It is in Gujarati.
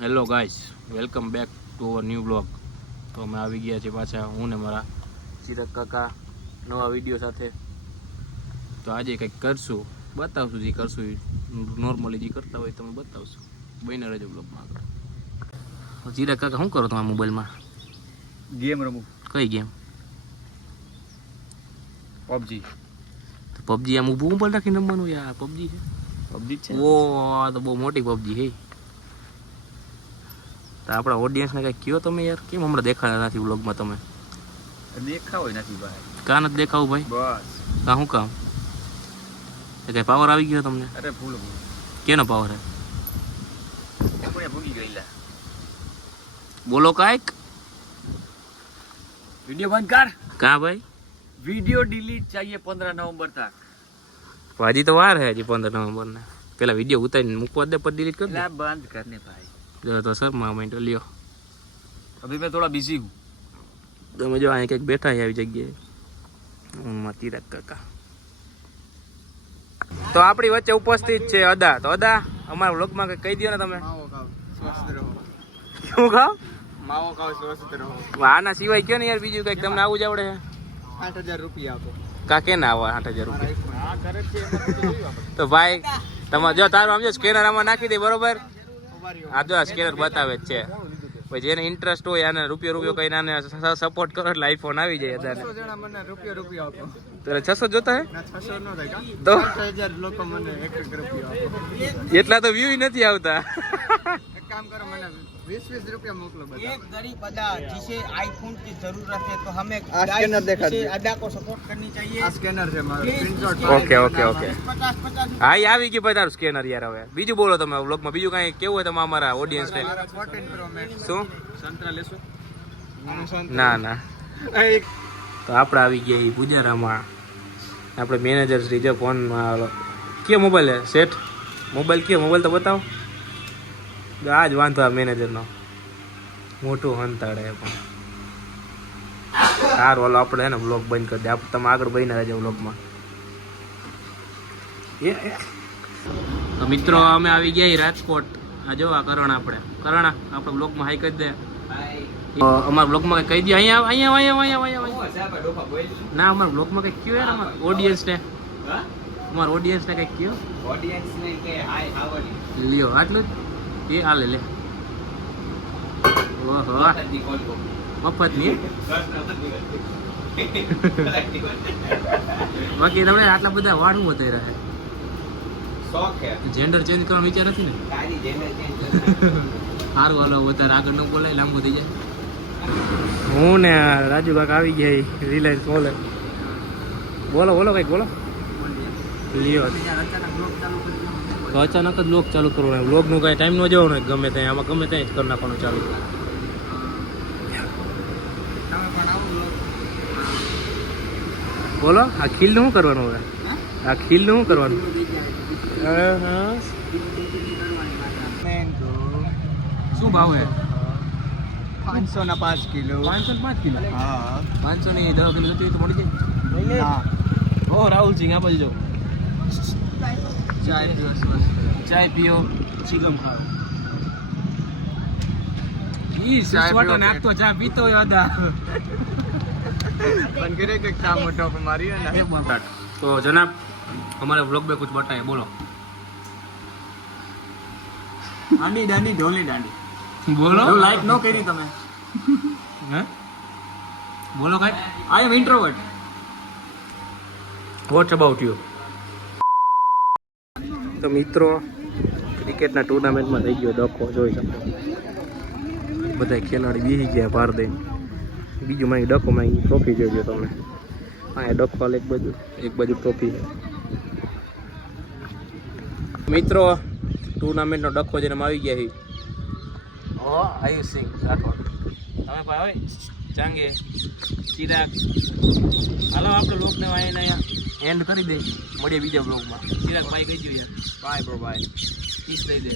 Hello guys, welcome back to our new blog. તો અમે આવી ગયા છીએ પાછા, હું ને મારા ચિરાગ કાકા નવા વિડીયો સાથે. તો આજે કંઈક કરશું, બતાવશું જે કરશું એ નોર્મલી જે કરતા હોય તમે બતાવશું. બને રહેજો બ્લોગમાં આગળ. તો ચિરાગ કાકા શું કરો તમારા મોબાઈલમાં? ગેમ રમું. કઈ ગેમ? પબજી. તો પબજી આમ ઊભું ઉપર રાખીને રમવાનું યાર? પબજી છે? પબજી છે. ઓ આ તો બહુ મોટી પબજી હે. તો આપણા ઓડિયન્સને કંઈક કહો તમે યાર, કેમ હમણાં દેખાડા નથી વ્લોગમાં તમે? દેખાવ નથી ભાઈ. કાં નથી દેખાવું ભાઈ? બસ. કાં શું કામ? કઈ પાવર આવી ગયો તમને? અરે ફૂલ. કેનો પાવર હે? આપણે ભૂગી ગયેલા. બોલો કાંઈક. वीडियो बंद कर. કાં ભાઈ? वीडियो डिलीट चाहिए 15 नवंबर तक. હજી તો વાર હે, હજી 15 નવેમ્બરને. પેલા વિડીયો ઉતારીને મૂકવા દે, પર ડિલીટ કરી દે. बंद करने भाई. જો તો સર મિનિટ લ્યો. अभी मैं थोड़ा बिजी हूँ. તમે જો અહીંયા કંઈક બેઠા આવી જગ્યાએ. હું ચિરાગ કાકા. તો આપણી વચ્ચે ઉપસ્થિત છે અદા. તો અદા, અમારા વ્લોગમાં કંઈક કહી દો ને તમે. माओ खाओ स्वस्थ रहो. શું ખાવ? माओ खाओ स्वस्थ रहो. આના સિવાય કયો ને યાર બીજું કંઈક તમને આવું જ આવડે છે? 8000 रुपया आपको. કા કે ના આવે 8000 રૂપિયા? हाँ करे छे. તો ભાઈ તમારે જો તારું આમ જો સ્કેનર આમાં નાખી દે બરોબર. આ જો સ્કેનર બતાવે જ છે. પછી જેને ઇન્ટરેસ્ટ હોય આને રૂપિયો કઈ આને સપોર્ટ કરો એટલે આઈફોન આવી જાય અદાને. 600 જણા મને રૂપિયા આપો. તો 600 જોતા હે? ના 600 નો થાય કા? તો 8000 લોકો મને 1 રૂપિયા આપો. એટલા તો વ્યૂ નથી આવતા. एक काम करो, मैंने 20-20 रुपया मोकलो बता. एक गरीब अदा जिसे आईफोन की जरूरत है तो हमें स्कैनर देखा इसे अदा को सपोर्ट करनी चाहिए. આ સ્કેનર છે મારો સ્ક્રીનશોટ. Okay okay okay. 50-50 હા એ આવી ગયું ભાઈ તારું સ્કેનર યાર. હવે બીજું બોલો તમે વ્લોગમાં, બીજું કાંઈ કેવું હોય તમે અમારા ઓડિયન્સને? મારા 14 પ્રો મેક્સ. શું? સંતરા લેશો? ના ના. તો આપણે આવી ગયા એ પૂજારામાં. આપણે મેનેજર શ્રી જો ફોનમાં કયો મોબાઈલ હે સેટ? મોબાઈલ કયો? મોબાઈલ તો બતાવો. આ જ વાંધો આ મેનેજરનો, મોટું હંતાડે પણ. સારું હાલો આપણે ને વ્લોગ બંધ કરી દે. તમે આગળ બહીને રહેજો વ્લોગમાં. તો મિત્રો અમે આવી ગયા રાજકોટ. આ જો આ કરણ, આપણે વ્લોગમાં હાઈ કરી દે. અમારા બ્લોગમાં કંઈક કહી દે. અહીંયા ના, અમારા બ્લોગમાં કંઈક કયો યાર અમારા ઓડિયન્સને. અમારા ઓડિયન્સને કંઈક કયો. લ્યો આટલું જ એ હાલે લે. ઓહો મફત ની. બાકી તમને આટલા બધા વાળું વધારે રહે. જેન્ડર ચેન્જ કરવાનો વિચાર નથી ને? સારું હાલો વધારે આગળ ન બોલાય, લાંબુ થઈ જાય. હું ને રાજુ કાકા આવી ગયા રિલાયન્સ મોલે. બોલો બોલો કંઈક બોલો. લ્યો તો અચાનક જ બ્લોગ ચાલુ કરવાનો. બ્લોગનું કાંઈ ટાઈમ ન જવાનો ગમે ત્યાં, આમાં ગમે ત્યાં જ કરી નાખવાનું ચાલુ. બોલો આ ખીલનું શું કરવાનું હવે? આ ખીલનું શું કરવાનું? શું ભાવ હે? 500 ના 5 કિલો. 505 કિલો. હા 500 ની 10 કિલો જોતી તો મળી જાય. હા. ઓ રાહુલસિંહ આ બાજુ જો. ચાય પીવો. ચાય પીઓ, ચીગમ ખાઓ. ઈ ચાય સુસવાટો પીઓ નાખતો ચા પીતો હોય અદા. પણ કરે કે કામ મોટો મારી ને. तो जनाब हमारे व्लॉग में कुछ बताए, बोलो. આની દાની ઢોલી દાંડી. बोलो લાઈક નો કરી તમે. हैं? बोलो काई. આઈ એમ ઇન્ટ્રોવર્ટ. What about you? તો મિત્રો ક્રિકેટના ટુર્નામેન્ટમાં થઈ ગયો ડખો, જોઈ શકો. બધા ખેલાડી બેસી ગયા ભાર દઈને. બીજું મારી ડખોમાં ટ્રોફી જોઈ તમે. હા એ ડખો એક બાજુ ટ્રોફી. મિત્રો ટુર્નામેન્ટનો ડખો જેને આવી ગયા છે. ઓ આયુષસિંહ રાઠોડ, તમે ભાઈ હોય ચાંગે ચિરાગ. હાલો આપણે બ્લોગને અહીંયા એન્ડ કરી દઈએ. મળીએ બીજા બ્લોગમાં. ચિરાગ ભાઈ કહી દો યાર. By bro by. પીસ લઈ દે.